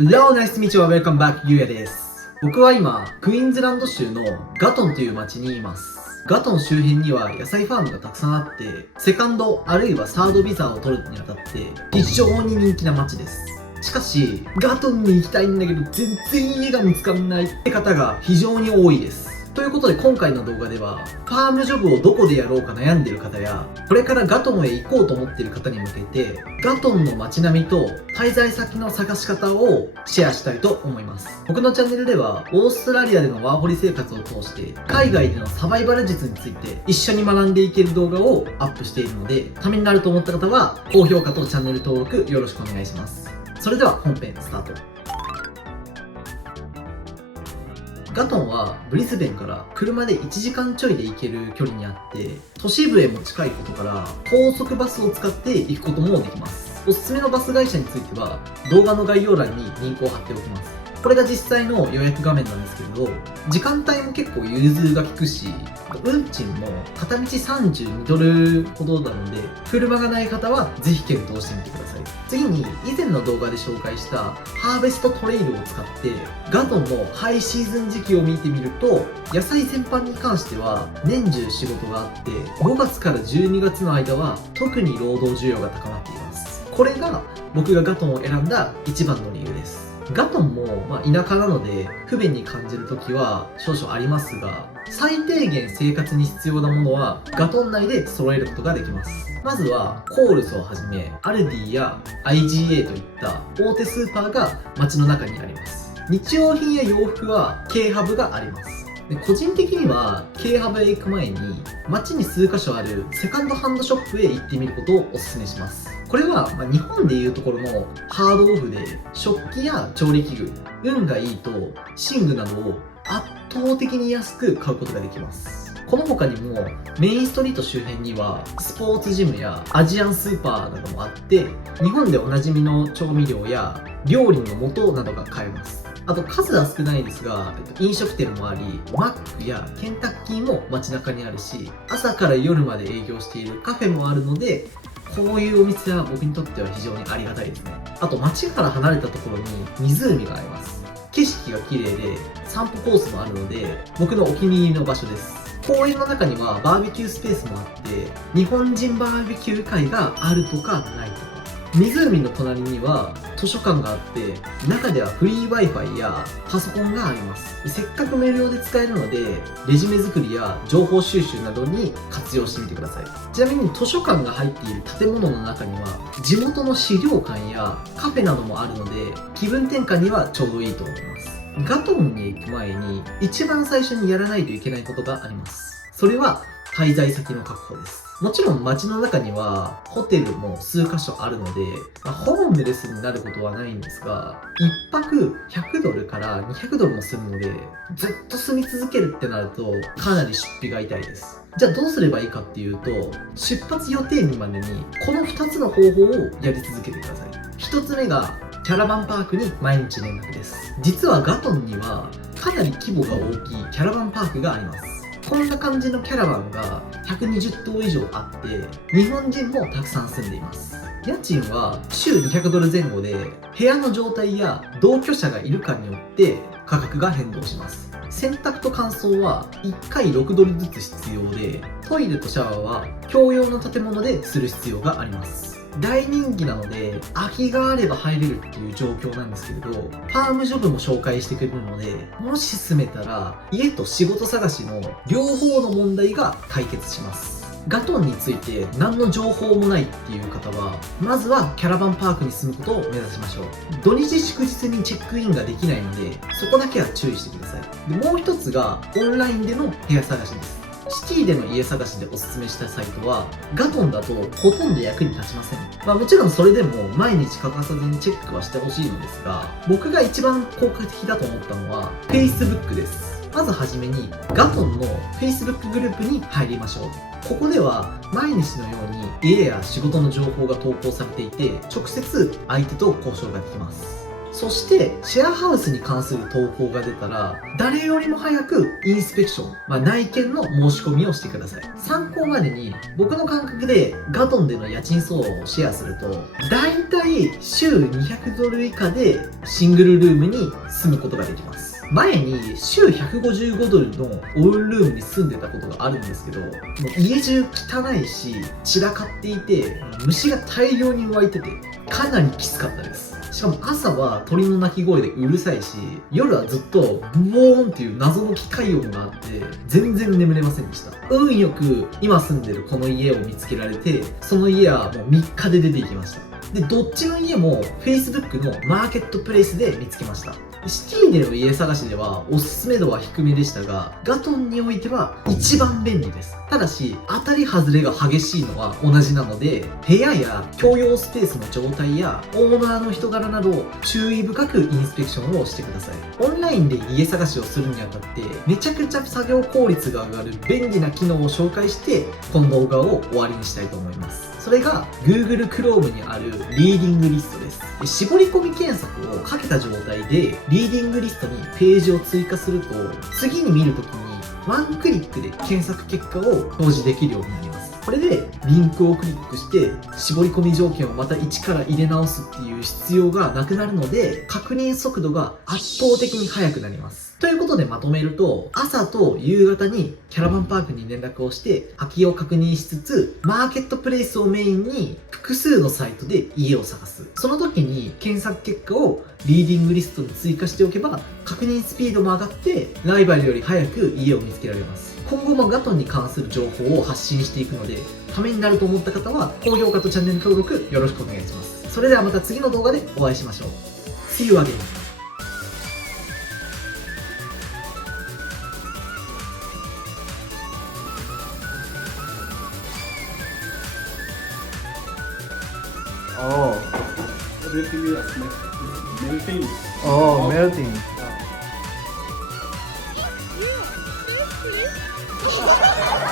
Hello, nice to meet you. Welcome back. ゆうやです。僕は今、クイーンズランド州のガトンという町にいます。ガトン周辺には野菜ファームがたくさんあって、セカンドあるいはサードビザを取るにあたって非常に人気な町です。しかし、ガトンに行きたいんだけど全然家が見つからないって方が非常に多いです。ということで今回の動画では、ファームジョブをどこでやろうか悩んでいる方や、これからガトンへ行こうと思っている方に向けて、ガトンの街並みと滞在先の探し方をシェアしたいと思います。僕のチャンネルでは、オーストラリアでのワーホリ生活を通して、海外でのサバイバル術について一緒に学んでいける動画をアップしているので、ためになると思った方は、高評価とチャンネル登録よろしくお願いします。それでは本編スタート。ガトンはブリスベンから車で1時間ちょいで行ける距離にあって、都市部へも近いことから高速バスを使って行くこともできます。おすすめのバス会社については動画の概要欄にリンクを貼っておきます。これが実際の予約画面なんですけれど、時間帯も結構融通が利くし、運賃も片道32ドルほどなので、車がない方はぜひ検討してみてください。次に、以前の動画で紹介したハーベストトレイルを使ってガトンのハイシーズン時期を見てみると、野菜全般に関しては年中仕事があって、5月から12月の間は特に労働需要が高まっています。これが僕がガトンを選んだ一番の理由です。ガトンも田舎なので不便に感じるときは少々ありますが、最低限生活に必要なものはガトン内で揃えることができます。まずはコールスをはじめアルディや IGA といった大手スーパーが街の中にあります。日用品や洋服は K ハブがあります。で、個人的には K ハブへ行く前に街に数カ所あるセカンドハンドショップへ行ってみることをお勧めします。これは日本でいうところのハードオフで、食器や調理器具、運がいいと寝具などを圧倒的に安く買うことができます。この他にもメインストリート周辺にはスポーツジムやアジアンスーパーなどもあって、日本でおなじみの調味料や料理の素などが買えます。あと数は少ないですが、飲食店もあり、マックやケンタッキーも街中にあるし、朝から夜まで営業しているカフェもあるので、こういうお店は僕にとっては非常にありがたいですね。あと街から離れたところに湖があります。景色が綺麗で散歩コースもあるので、僕のお気に入りの場所です。公園の中にはバーベキュースペースもあって、日本人バーベキュー会があるとかないとか。湖の隣には図書館があって、中ではフリー Wi-Fi やパソコンがあります。せっかく無料で使えるので、レジュメ作りや情報収集などに活用してみてください。ちなみに図書館が入っている建物の中には地元の資料館やカフェなどもあるので、気分転換にはちょうどいいと思います。ガトンに行く前に一番最初にやらないといけないことがあります。それは滞在先の確保です。もちろん街の中にはホテルも数カ所あるので、ホームレスになることはないんですが、1泊100ドルから200ドルもするので、ずっと住み続けるってなるとかなり出費が痛いです。じゃあどうすればいいかっていうと、出発予定日までにこの2つの方法をやり続けてください。1つ目がキャラバンパークに毎日連絡です。実はガトンにはかなり規模が大きいキャラバンパークがあります。こんな感じのキャラバンが120棟以上あって、日本人もたくさん住んでいます。家賃は週200ドル前後で、部屋の状態や同居者がいるかによって価格が変動します。洗濯と乾燥は1回6ドルずつ必要で、トイレとシャワーは共用の建物でする必要があります。大人気なので空きがあれば入れるっていう状況なんですけれど、ファームジョブも紹介してくれるので、もし住めたら家と仕事探しの両方の問題が解決します。ガトンについて何の情報もないっていう方は、まずはキャラバンパークに住むことを目指しましょう。土日祝日にチェックインができないので、そこだけは注意してください。で、もう一つがオンラインでの部屋探しです。シティでの家探しでおすすめしたサイトは、ガトンだとほとんど役に立ちません。もちろんそれでも毎日欠かさずにチェックはしてほしいのですが、僕が一番効果的だと思ったのは Facebook です。まずはじめにガトンの Facebook グループに入りましょう。ここでは毎日のように家や仕事の情報が投稿されていて、直接相手と交渉ができます。そしてシェアハウスに関する投稿が出たら誰よりも早くインスペクション、内見の申し込みをしてください。参考までに僕の感覚でガトンでの家賃相場をシェアするとだいたい週200ドル以下でシングルルームに住むことができます。前に週155ドルのオールルームに住んでたことがあるんですけど、もう家中汚いし散らかっていて虫が大量に湧いててかなりきつかったです。しかも朝は鳥の鳴き声でうるさいし、夜はずっとブボーンっていう謎の機械音があって全然眠れませんでした。運よく今住んでるこの家を見つけられて、その家はもう3日で出ていきました。で、どっちの家も Facebook のマーケットプレイスで見つけました。シティでの家探しではおすすめ度は低めでしたが、ガトンにおいては一番便利です。ただし当たり外れが激しいのは同じなので、部屋や共用スペースの状態やオーナーの人柄など注意深くインスペクションをしてください。オンラインで家探しをするにあたってめちゃくちゃ作業効率が上がる便利な機能を紹介してこの動画を終わりにしたいと思います。それが Google Chrome にあるリーディングリストです。絞り込み検索をかけた状態でリーディングリストにページを追加すると、次に見るときにワンクリックで検索結果を表示できるようになります。これでリンクをクリックして絞り込み条件をまた一から入れ直すっていう必要がなくなるので、確認速度が圧倒的に速くなります。ということでまとめると、朝と夕方にキャラバンパークに連絡をして空きを確認しつつ、マーケットプレイスをメインに複数のサイトで家を探す。その時に検索結果をリーディングリストに追加しておけば確認スピードも上がってライバルより早く家を見つけられます。今後もガトンに関する情報を発信していくので、ためになると思った方は高評価とチャンネル登録よろしくお願いします。それではまた次の動画でお会いしましょう。See you again! Oh, Everything is melting. oh, melting. Yeah.